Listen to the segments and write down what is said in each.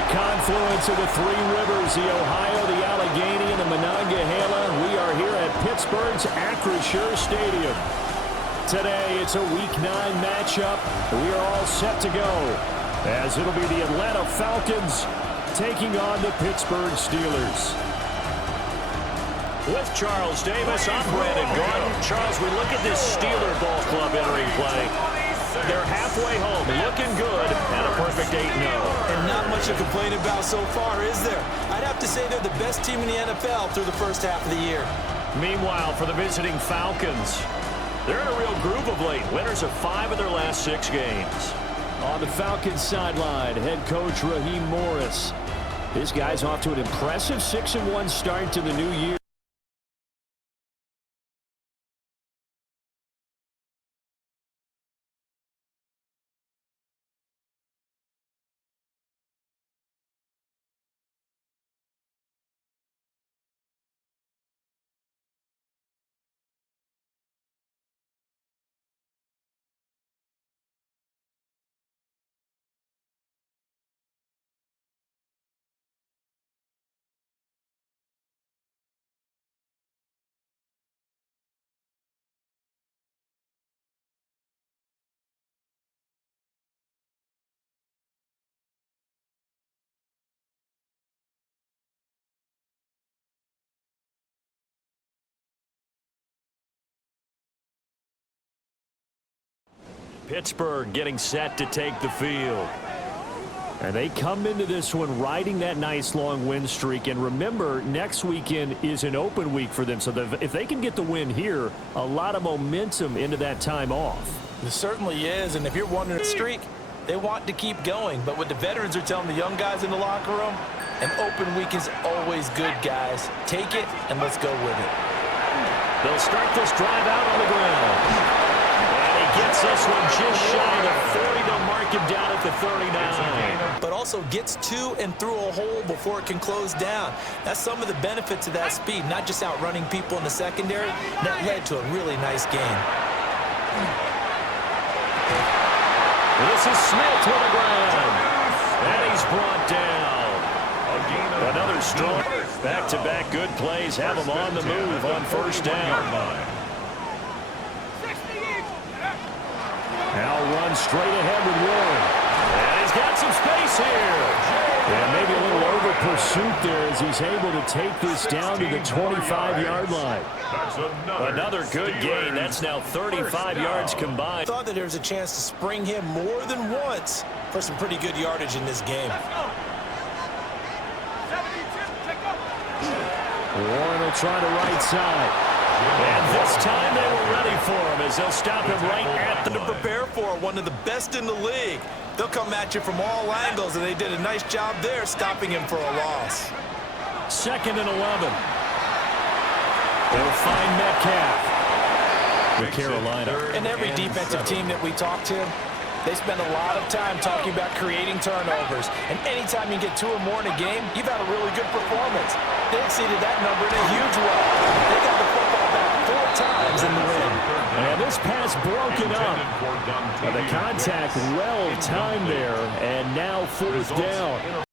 the confluence of the three rivers, the Ohio, the Allegheny, and the Monongahela. We are here at Pittsburgh's Acrisure Stadium. Today, it's a Week 9 matchup. We are all set to go, as it'll be the Atlanta Falcons taking on the Pittsburgh Steelers. With Charles Davis, I'm Brandon Gordon. Charles, we look at this Steeler ball club entering play. They're halfway home, looking good, and a perfect 8-0. And not much to complain about so far, is there? I'd have to say they're the best team in the NFL through the first half of the year. Meanwhile, for the visiting Falcons, they're in a real groove of late. Winners of 5 of their last 6 games. On the Falcons sideline, head coach Raheem Morris. This guy's off to an impressive 6-1 start to the new year. Pittsburgh getting set to take the field. And they come into this one riding that nice long win streak. And remember, next weekend is an open week for them. So if they can get the win here, a lot of momentum into that time off. It certainly is. And if you're wondering streak, they want to keep going. But what the veterans are telling the young guys in the locker room, an open week is always good, guys. Take it and let's go with it. They'll start this drive out on the ground. Gets this one just shy of 40. They'll mark him down at the 39. But also gets to and through a hole before it can close down. That's some of the benefits of that speed, not just outrunning people in the secondary. That led to a really nice game. This is Smith with the ground. And he's brought down. Another strong back-to-back good plays have him on the move on first down. Now run straight ahead with Warren. And he's got some space here. And maybe a little over pursuit there as he's able to take this down to the 25-yard line. Another good gain. That's now 35 yards combined. I thought that there was a chance to spring him more than once for some pretty good yardage in this game. Warren will try the right side. And this time they were ready for him as they'll stop him right at the... To prepare for one of the best in the league. They'll come at you from all angles, and they did a nice job there stopping him for a loss. 2nd and 11. They'll find Metcalf with Carolina. And every defensive team that we talk to, they spend a lot of time talking about creating turnovers. And anytime you get 2 or more in a game, you've had a really good performance. They exceeded that number in a huge way. They got the football back 4 times in the win. And this pass broken up. The contact well timed there, and now 4th down.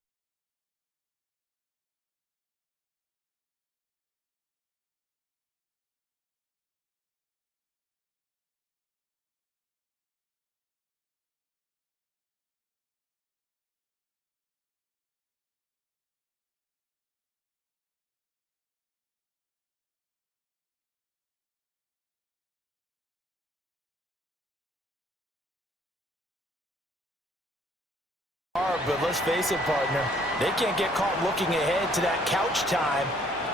But let's face it, partner, they can't get caught looking ahead to that couch time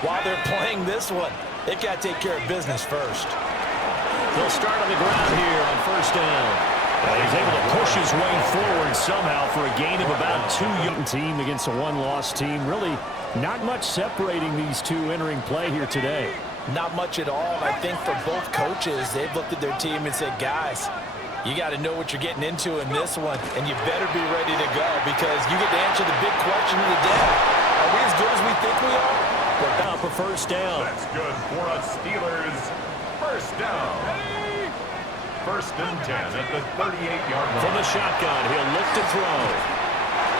while they're playing this one. They've got to take care of business first. They'll start on the ground here on first down. He's able to push his way forward somehow for a gain of about 2 yards. Team against a one-loss team. Really not much separating these two entering play here today. Not much at all. I think for both coaches, they've looked at their team and said, guys, you got to know what you're getting into in this one, and you better be ready to go because you get to answer the big question of the day. Are we as good as we think we are? We're down for first down. That's good for us Steelers. First down. 1st and 10 at the 38-yard line. From the shotgun, he'll look to throw.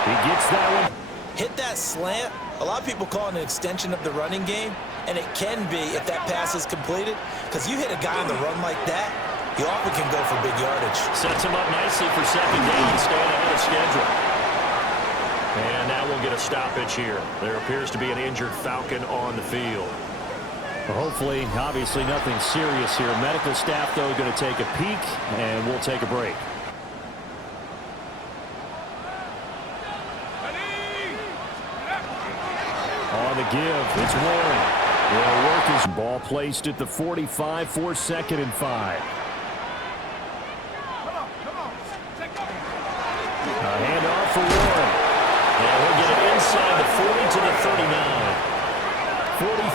He gets that one. hit that slant. A lot of people call it an extension of the running game, and it can be if that pass is completed, because you hit a guy on the run like that, he often can go for big yardage. Sets him up nicely for second down, staying ahead of schedule. And now we'll get a stoppage here. There appears to be an injured Falcon on the field. Well, hopefully, obviously nothing serious here. Medical staff, though, going to take a peek, and we'll take a break. On the give, it's Warren. Will work his ball placed at the 45 for 2nd and 5. A handoff for Warren. And he'll get it inside the 40 to the 39.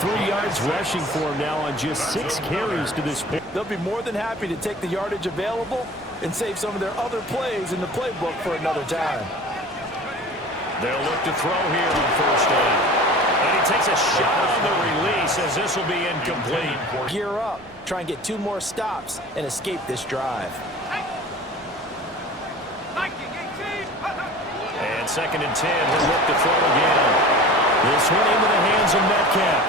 43 yards rushing for him now on just 6 carries to this point. They'll be more than happy to take the yardage available and save some of their other plays in the playbook for another time. They'll look to throw here on first down. And he takes a shot on the release as this will be incomplete. Gear up, try and get 2 more stops and escape this drive. And 2nd and 10, he'll look to throw again. This one into the hands of Metcalf.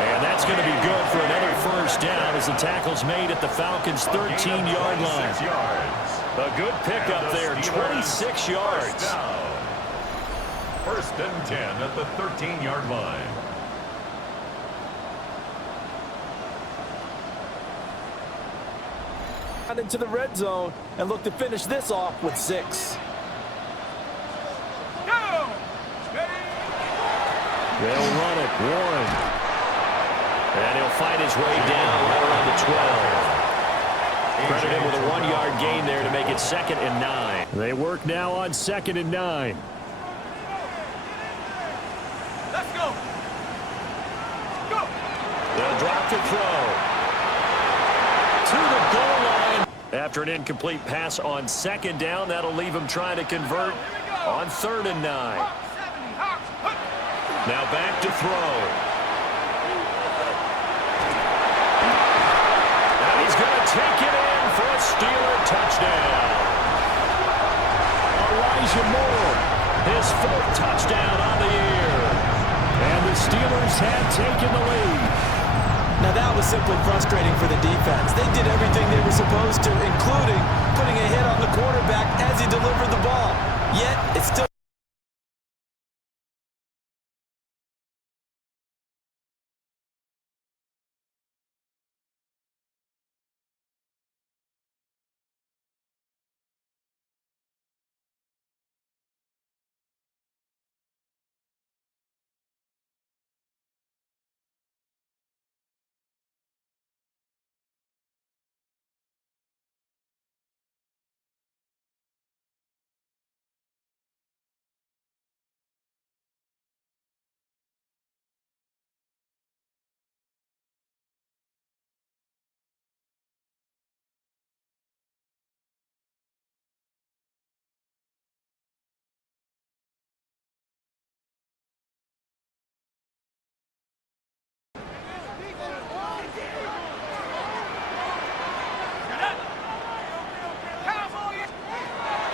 And that's going to be good for another first down as the tackle's made at the Falcons' 13-yard line. A good pickup there, 26 yards. 1st and 10 at the 13-yard line. Into the red zone and look to finish this off with 6. They'll run it. Warren. And he'll fight his way down right around the 12. Credit him with a 1-yard gain there to make it 2nd and 9. They work now on 2nd and 9. Let's go. Go. They'll drop to throw. To the goal line. After an incomplete pass on 2nd down, that'll leave him trying to convert on 3rd and 9. Now back to throw. And he's going to take it in for a Steeler touchdown. Elijah Moore, His 4th touchdown on the year. and the Steelers have taken the lead. Now that was simply frustrating for the defense. They did everything they were supposed to, including putting a hit on the quarterback as he delivered the ball. Yet, it's still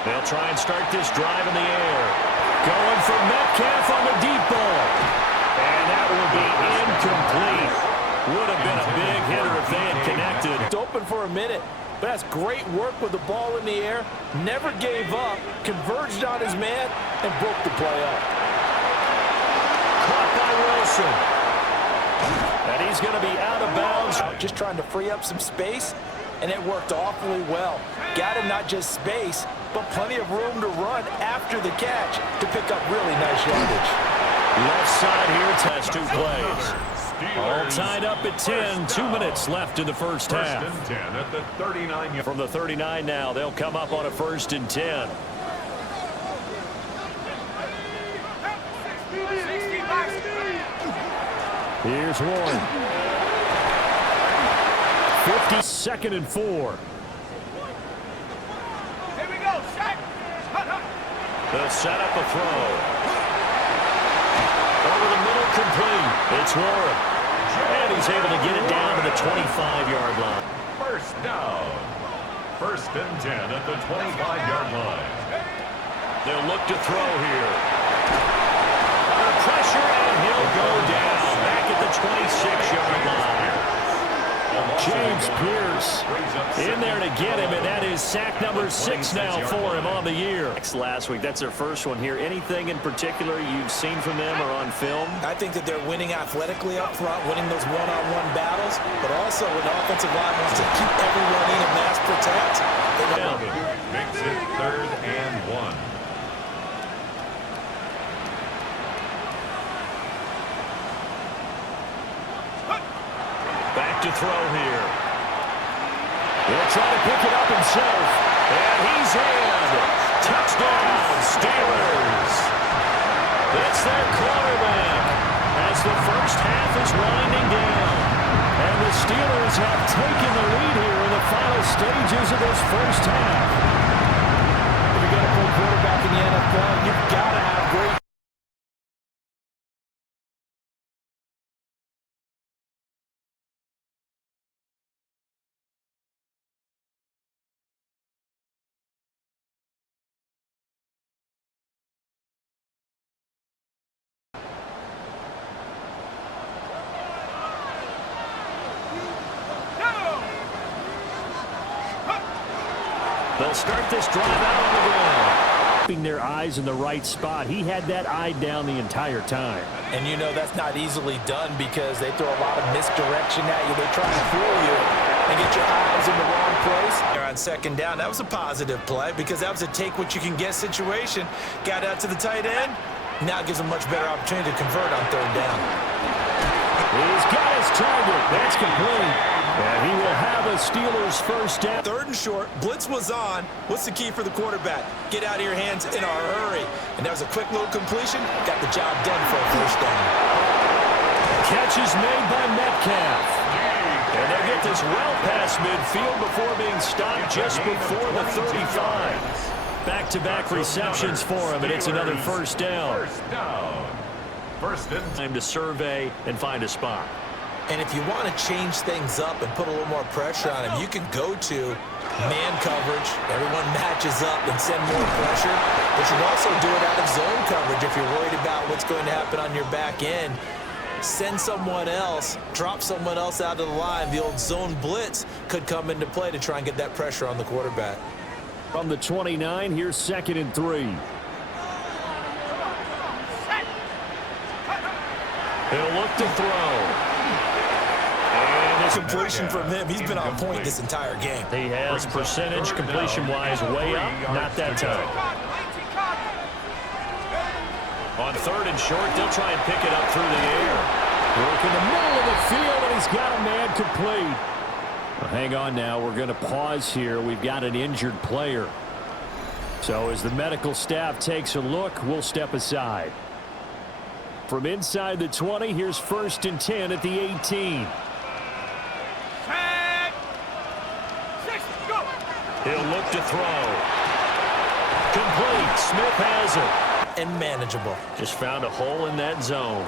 They'll try and start this drive in the air. Going for Metcalf on the deep ball. And that will be incomplete. Would have been a big hitter if they had connected. it's open for a minute, but that's great work with the ball in the air. Never gave up, converged on his man, and broke the play up. Caught by Wilson. And he's going to be out of bounds. Just trying to free up some space, and it worked awfully well. Got him not just space, but plenty of room to run after the catch to pick up really nice yardage. Left side here, test 2 plays. All tied up at 10, 2 minutes left in the first half. 1st and 10 at the 39. From the 39 now, they'll come up on a 1st and 10. Here's Warren. 52nd and 4. They'll set up a throw. Over the middle, complete. It's Warren. And he's able to get it down to the 25-yard line. 1st down. 1st and 10 at the 25-yard line. They'll look to throw here. pressure, and he'll go down back at the 26-yard line. James Pierce in there to get him, and that is sack number 6 now for him on the year. Last week, that's their first one here. Anything in particular you've seen from them or on film? I think that they're winning athletically up front, winning those one-on-one battles, but also when the offensive line wants to keep everyone in and mass protect. Makes it 3rd and 1. Back to throw here. He'll try to pick it up himself. And he's in. Touchdown, Steelers. That's their quarterback as the first half is winding down. And the Steelers have taken the lead here in the final stages of this first half. If you're going to play quarterback in the NFL, you've got to have great. They'll start this drive out on the ground. Keeping their eyes in the right spot. He had that eye down the entire time. And you know that's not easily done because they throw a lot of misdirection at you. They try to fool you and get your eyes in the wrong place. They're on second down. That was a positive play because that was a take-what-you-can-get situation. Got out to the tight end. Now it gives them a much better opportunity to convert on third down. He's got his target. That's complete. And he will have a Steelers first down. Third and short. Blitz was on. What's the key for the quarterback? Get out of your hands in a hurry. And that was a quick little completion. Got the job done for a first down. Catch is made by Metcalf. And they'll get this well past midfield before being stopped just before the 35. Back-to-back receptions for him, and it's another first down. First and Time to survey and find a spot. And if you want to change things up and put a little more pressure on him, you can go to man coverage. Everyone matches up and send more pressure. But you can also do it out of zone coverage if you're worried about what's going to happen on your back end. Send someone else, drop someone else out of the line. The old zone blitz could come into play to try and get that pressure on the quarterback. From the 29, here's 2nd and 3. He'll look to throw. Completion from him. He's been on point this entire game. He has percentage completion-wise way up. Not that time. On third and short, they'll try and pick it up through the air. Work in the middle of the field, and he's got a man complete. Well, hang on now. We're going to pause here. We've got an injured player. So as the medical staff takes a look, we'll step aside. From inside the 20, here's 1st and 10 at the 18. He'll look to throw. Complete. Smith has it. And manageable. Just found a hole in that zone.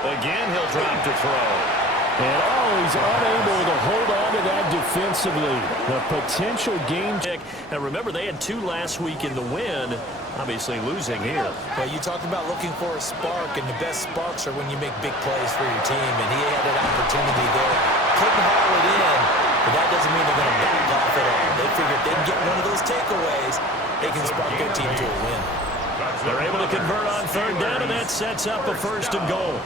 Again, he'll drop to throw. And he's unable to hold on to that defensively. The potential game. Now remember, they had 2 last week in the win. Obviously losing here. Well, you talk about looking for a spark, and the best sparks are when you make big plays for your team, and he had an opportunity there. Couldn't haul it in, but that doesn't mean they're going to back off at all. They figure if they can get one of those takeaways, they can spark their team to a win. They're able to convert on third down, and that sets up a 1st and goal.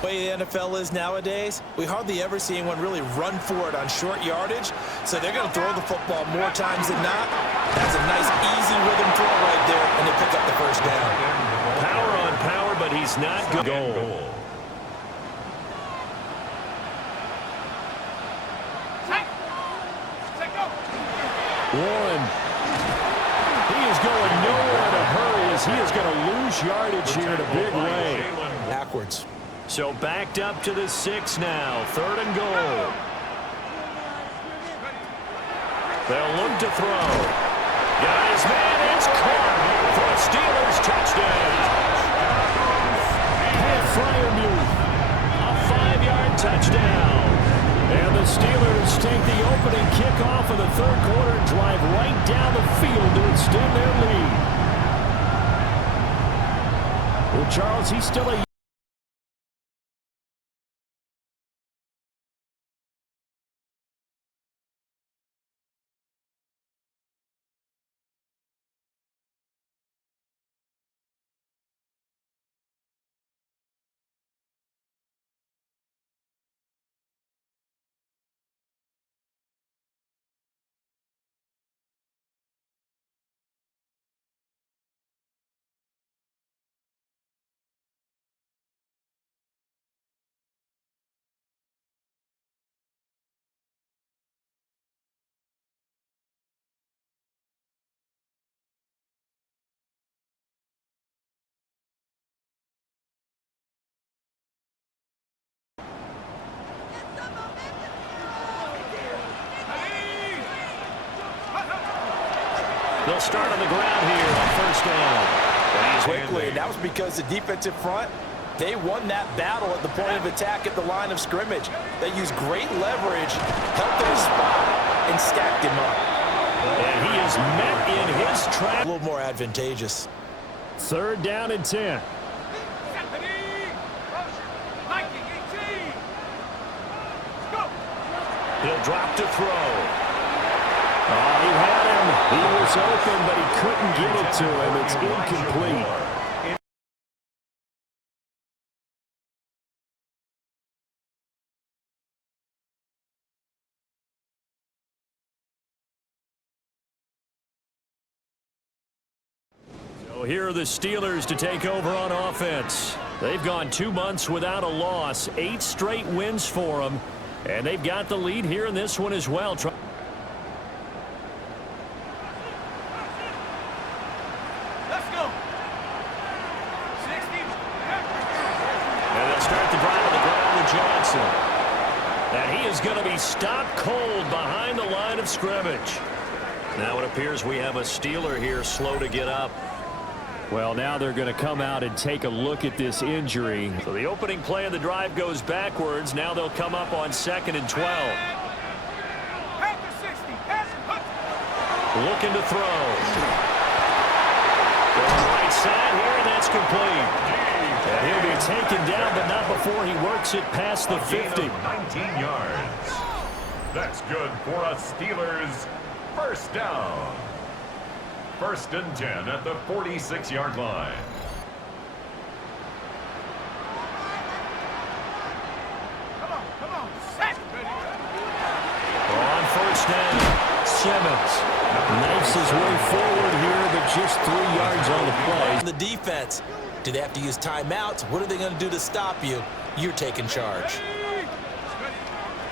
The way the NFL is nowadays, we hardly ever see anyone really run for it on short yardage, so they're going to throw the football more times than not. That's a nice, easy rhythm throw right there, and they pick up the first down. Power on power, but he's not good. Goal. Warren. He is going nowhere in a hurry as he is going to lose yardage here in a big way. Backwards. So backed up to the 6 now. 3rd and goal. They'll look to throw. Got his man. It's caught for a Steelers touchdown. Pat Freiermuth. A 5-yard touchdown. And the the Steelers take the opening kickoff of the third quarter and drive right down the field to extend their lead. Well, Charles, he's still a They'll start on the ground here on first down. Quickly, that was because the defensive front, they won that battle at the point of attack at the line of scrimmage. They used great leverage, helped him spot, and stacked him up. And he is met in his trap. A little more advantageous. third down and 10. He'll drop to throw. Oh, he had him. He was open, but he couldn't get it to him. It's incomplete. So here are the Steelers to take over on offense. They've gone 2 months without a loss, 8 straight wins for them, and they've got the lead here in this one as well. And he is going to be stopped cold behind the line of scrimmage. Now it appears we have a Steeler here slow to get up. Well, now they're going to come out and take a look at this injury. So the opening play of the drive goes backwards. Now they'll come up on 2nd and 12. Looking to throw. Going right side here, and that's complete. And he'll be taken down, but not before he works it past the 50. 19 yards. That's good for a Steelers first down. 1st and 10 at the 46-yard line. Come on, set. On first down, Simmons Knifes his way forward here, but just 3 yards on the play. The defense, do they have to use timeouts? What are they going to do to stop you? You're taking charge.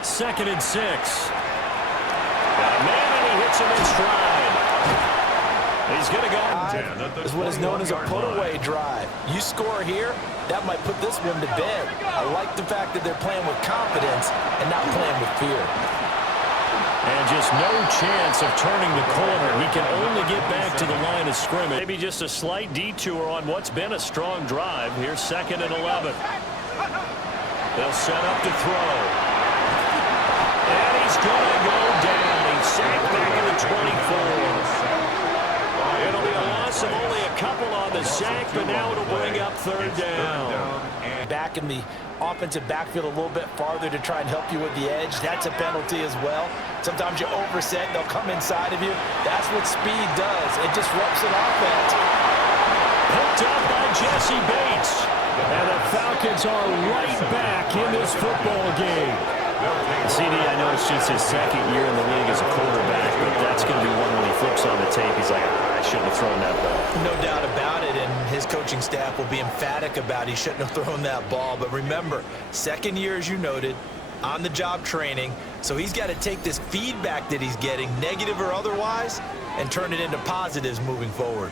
2nd and 6. Got a man, and he hits him in stride. He's going to go. Is what is known as a put-away drive. You score here, that might put this one to bed. I like the fact that they're playing with confidence and not playing with fear. And just no chance of turning the corner. He can only get back to the line of scrimmage. Maybe just a slight detour on what's been a strong drive. Here's 2nd and 11. They'll set up to throw. And he's going to go down. He's sacked back in the 24. It'll be a loss of only a couple on the sack, but now it'll bring up 3rd down. Back in the offensive backfield a little bit farther to try and help you with the edge. That's a penalty as well. Sometimes you overset, they'll come inside of you. That's what speed does. It disrupts an offense. Picked up by Jesse Bates. And the Falcons are right back in this football game. CD, I know it's just his 2nd year in the league as a quarterback, but that's going to be one when he flips on the tape. He's like, I shouldn't have thrown that ball. No doubt about it, and his coaching staff will be emphatic about he shouldn't have thrown that ball. But remember, 2nd year, as you noted, on-the-job training, so he's got to take this feedback that he's getting, negative or otherwise, and turn it into positives moving forward.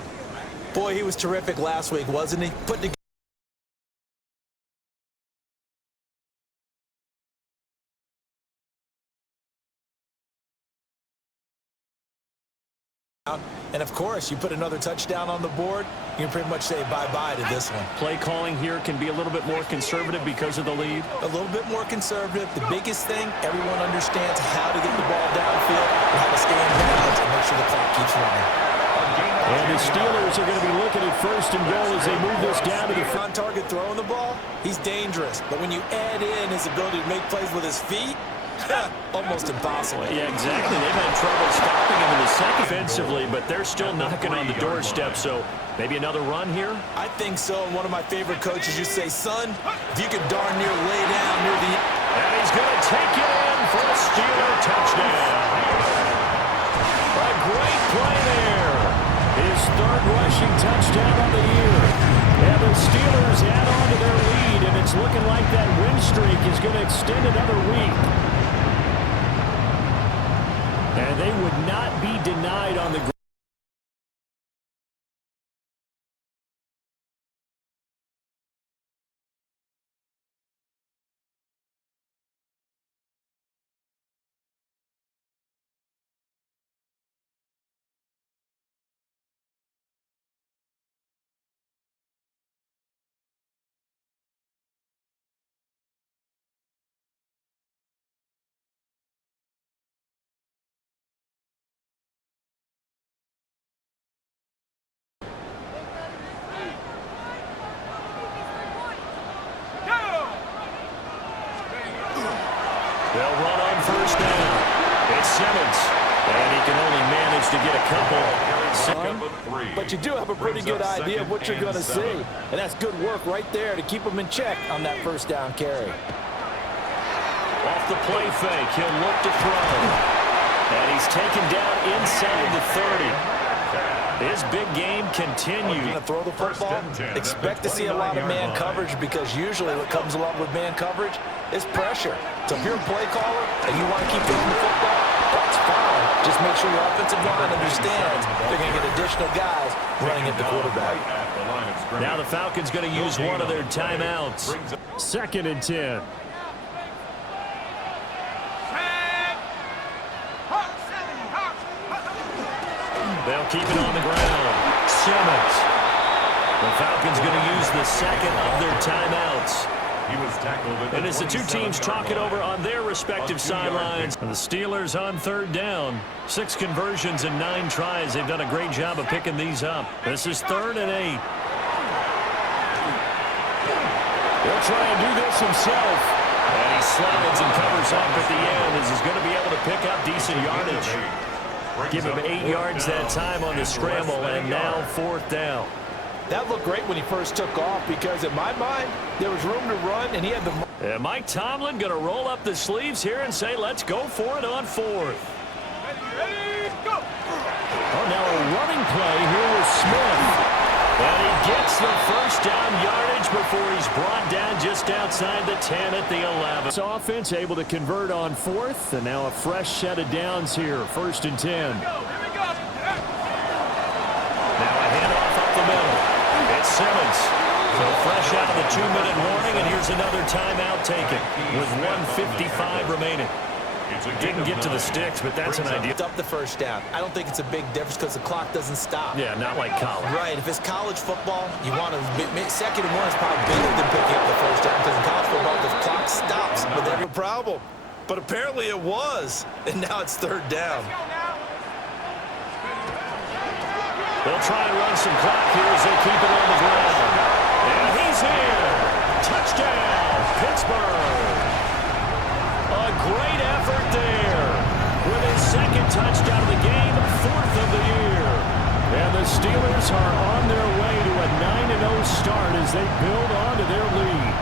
Boy, he was terrific last week, wasn't he? Put together And, of course, you put another touchdown on the board, you can pretty much say bye-bye to this one. Play calling here can be a little bit more conservative because of the lead. A little bit more conservative. The biggest thing, everyone understands how to get the ball downfield and how to stay in bounds and make sure the clock keeps running. And the Steelers are going to be looking at first and goal as they move this down to the On target throwing the ball, he's dangerous. But when you add in his ability to make plays with his feet, almost impossible. Yeah, exactly. They've had trouble stopping him in the second offensively, but they're still knocking on the doorstep. So maybe another run here? I think so. And one of my favorite coaches used to say, son, if you could darn near lay down near the... And he's going to take it in for a Steeler touchdown. A great play there. his third rushing touchdown of the year. And the Steelers add on to their lead, and it's looking like that win streak is going to extend another week. And they would not be denied on the ground. They'll run on first down. It's Simmons. And he can only manage to get a couple. But you do have a pretty good idea of what you're going to see. And that's good work right there to keep them in check on that first down carry. Off the play fake, he'll look to throw. And he's taken down inside the 30. His big game continues. Going to throw the football. Expect to see a lot of man coverage because usually what comes along with man coverage is pressure. So if you're a play caller and you want to keep throwing the football, that's fine. Just make sure your offensive line understands they're going to get additional guys running at the quarterback. Now the Falcons going to use one of their timeouts. 2nd and 10. They'll keep it on the ground. Simmons. The Falcons going to use the second of their timeouts. He was tackled at and as the two teams talk it over on their respective sidelines, and the Steelers on third down. 6 conversions and 9 tries. They've done a great job of picking these up. This is 3rd and 8. He'll try and do this himself. And he slides and covers up at the end as he's going to be able to pick up decent yardage. Give him 8 yards that time on the scramble, and now 4th down. That looked great when he first took off because in my mind, there was room to run and he had the... And Mike Tomlin going to roll up the sleeves here and say, let's go for it on 4th. Ready, go! Oh, now a running play here with Smith. And he gets the first down yardage before he's brought down just outside the 10 at the 11. This offense able to convert on 4th, and now a fresh set of downs here, 1st and 10. Here we go! Now a handoff up the middle. It's Simmons. So fresh out of the 2-minute warning, and here's another timeout taken with 1:55 remaining. Didn't get to the sticks, but that's an idea. Up the first down. I don't think it's a big difference because the clock doesn't stop. Yeah, not like college. Right. If it's college football, you want to second and 1 is probably bigger than picking up the first down because in college football, the clock stops with every problem. But apparently it was, and now it's 3rd down. They'll try and run some clock here as they keep it on the ground. And he's here. Touchdown, Pittsburgh. A great effort there. With his 2nd touchdown of the game, 4th of the year. And the Steelers are on their way to a 9-0 start as they build on to their lead.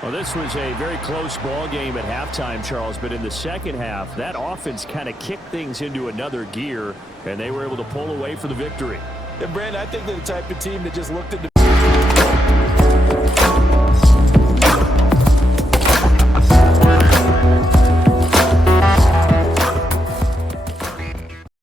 Well, this was a very close ball game at halftime, Charles, but in the second half, that offense kind of kicked things into another gear, and they were able to pull away for the victory. And, Brandon, I think they're the type of team that just looked at the